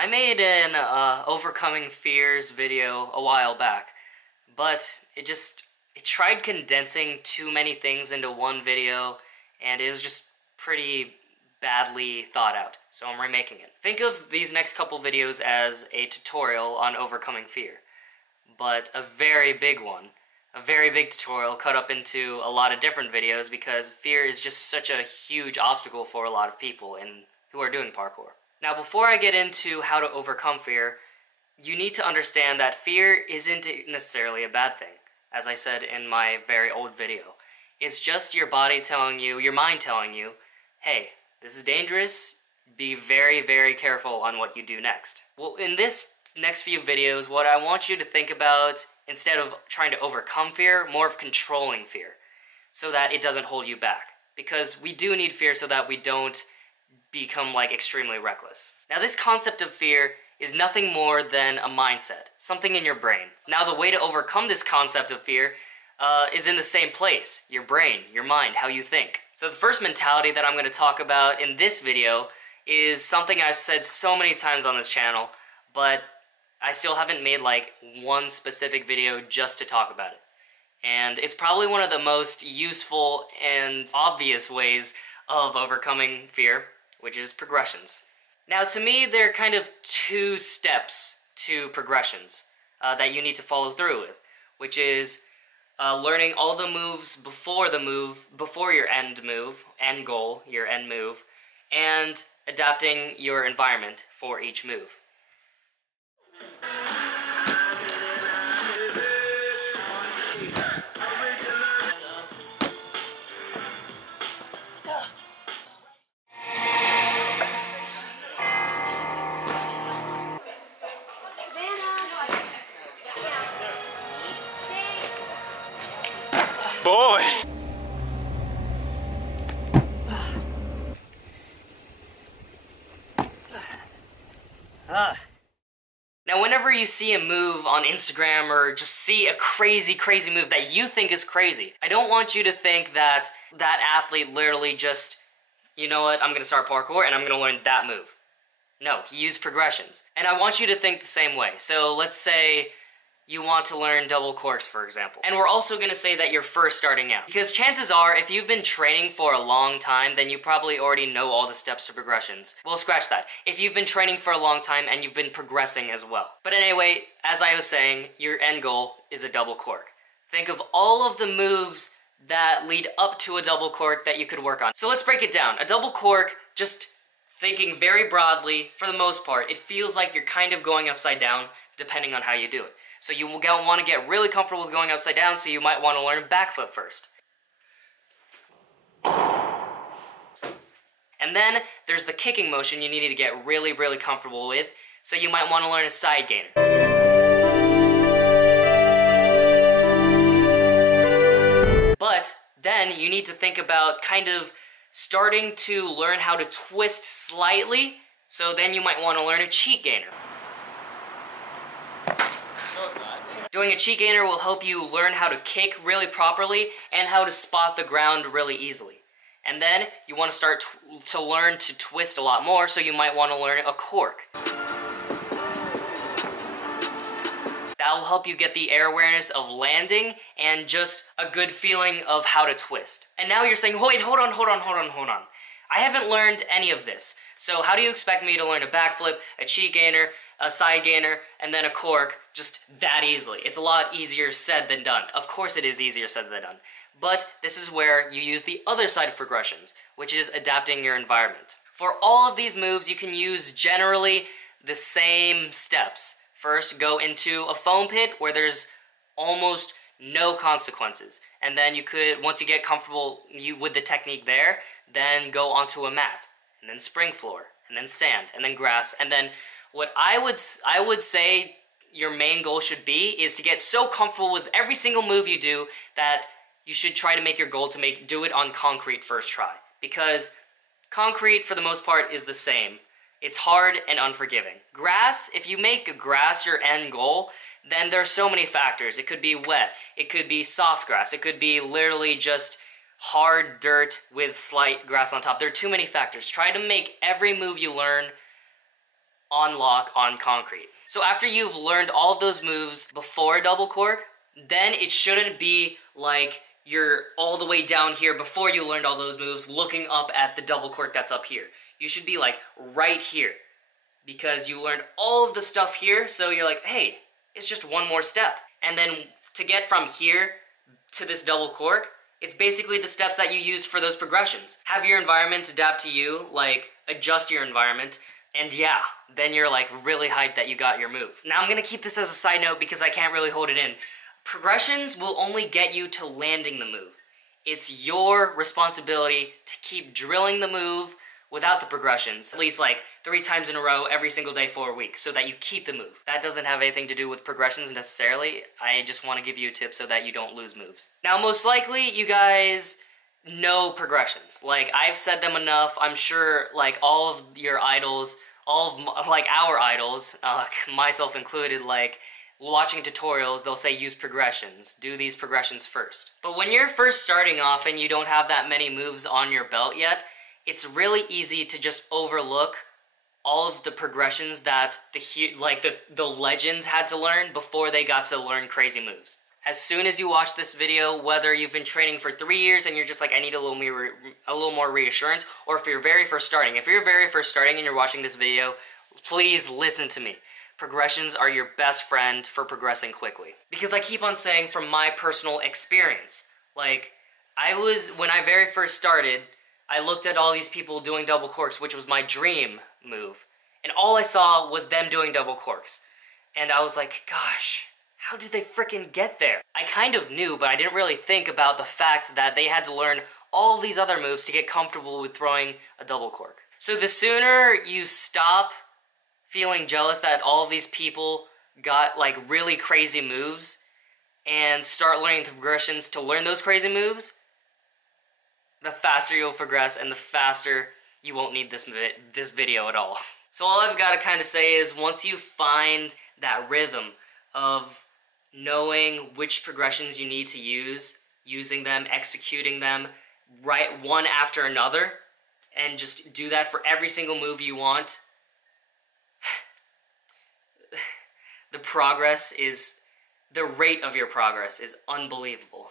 I made an overcoming fears video a while back, but it tried condensing too many things into one video, and it was just pretty badly thought out, so I'm remaking it. Think of these next couple videos as a tutorial on overcoming fear, but a very big one. A very big tutorial cut up into a lot of different videos because fear is just such a huge obstacle for a lot of people who are doing parkour. Now, before I get into how to overcome fear, you need to understand that fear isn't necessarily a bad thing, as I said in my very old video. It's just your body telling you, your mind telling you, hey, this is dangerous, be very, very careful on what you do next. Well, in this next few videos, what I want you to think about, instead of trying to overcome fear, more of controlling fear, so that it doesn't hold you back. Because we do need fear so that we don't become like extremely reckless. Now, this concept of fear is nothing more than a mindset, something in your brain. Now, the way to overcome this concept of fear is in the same place, your brain, your mind, how you think. So the first mentality that I'm going to talk about in this video is something I've said so many times on this channel, but I still haven't made like one specific video just to talk about it. And it's probably one of the most useful and obvious ways of overcoming fear, which is progressions. Now, to me, there are kind of two steps to progressions that you need to follow through with, which is learning all the moves before your end goal, your end move, and adapting your environment for each move. Boy! Now, whenever you see a move on Instagram or just see a crazy move that you think is crazy, I don't want you to think that that athlete literally just, you know what, I'm gonna start parkour and I'm gonna learn that move. No, he used progressions. And I want you to think the same way. So let's say you want to learn double corks, for example. And we're also gonna say that you're first starting out. Because chances are, if you've been training for a long time, then you probably already know all the steps to progressions. Well, scratch that. If you've been training for a long time and you've been progressing as well. But anyway, as I was saying, your end goal is a double cork. Think of all of the moves that lead up to a double cork that you could work on. So let's break it down. A double cork, just thinking very broadly, for the most part, it feels like you're kind of going upside down, depending on how you do it. So you will want to get really comfortable with going upside down, so you might want to learn a back flip first. And then there's the kicking motion you need to get really comfortable with, so you might want to learn a side gainer. But then you need to think about kind of starting to learn how to twist slightly, so then you might want to learn a cheat gainer. Doing a cheat gainer will help you learn how to kick really properly and how to spot the ground really easily. And then you want to start to learn to twist a lot more, so you might want to learn a cork. That will help you get the air awareness of landing and just a good feeling of how to twist. And now you're saying, wait, hold on. I haven't learned any of this. So how do you expect me to learn a backflip, a cheat gainer, a side gainer, and then a cork just that easily? It's a lot easier said than done. Of course it is easier said than done. But this is where you use the other side of progressions, which is adapting your environment. For all of these moves, you can use generally the same steps. First, go into a foam pit where there's almost no consequences. And then you could, once you get comfortable with the technique there, then go onto a mat, and then spring floor, and then sand, and then grass, and then what I would say your main goal should be is to get so comfortable with every single move you do that you should try to make your goal to do it on concrete first try. Because concrete, for the most part, is the same. It's hard and unforgiving. Grass, if you make grass your end goal, then there are so many factors. It could be wet, it could be soft grass, it could be literally just hard dirt with slight grass on top. There are too many factors. Try to make every move you learn on lock on concrete. So after you've learned all of those moves before a double cork, then it shouldn't be like you're all the way down here before you learned all those moves looking up at the double cork that's up here. You should be like right here because you learned all of the stuff here, so you're like, hey, it's just one more step. And then to get from here to this double cork, it's basically the steps that you used for those progressions. Have your environment adapt to you, like adjust your environment, and yeah, then you're like really hyped that you got your move. Now I'm gonna keep this as a side note because I can't really hold it in. Progressions will only get you to landing the move. It's your responsibility to keep drilling the move without the progressions, at least like 3 times in a row every single day for a week, so that you keep the move. That doesn't have anything to do with progressions necessarily. I just want to give you a tip so that you don't lose moves. Now, most likely, you guys know progressions. Like, I've said them enough. I'm sure, like, all of your idols, like, our idols, myself included, like, watching tutorials, they'll say use progressions. Do these progressions first. But when you're first starting off and you don't have that many moves on your belt yet, it's really easy to just overlook all of the progressions that the legends had to learn before they got to learn crazy moves. As soon as you watch this video, whether you've been training for 3 years and you're just like, I need a little more reassurance, or if you're very first starting. If you're very first starting and you're watching this video, please listen to me. Progressions are your best friend for progressing quickly. Because I keep on saying from my personal experience, like, when I very first started, I looked at all these people doing double corks, which was my dream move. And all I saw was them doing double corks. And I was like, gosh, how did they frickin' get there? I kind of knew, but I didn't really think about the fact that they had to learn all of these other moves to get comfortable with throwing a double cork. So the sooner you stop feeling jealous that all of these people got like really crazy moves and start learning the progressions to learn those crazy moves, the faster you'll progress and the faster you won't need this video at all. So all I've got to kind of say is once you find that rhythm of knowing which progressions you need to use, using them, executing them, right one after another, and just do that for every single move you want, the rate of your progress is unbelievable.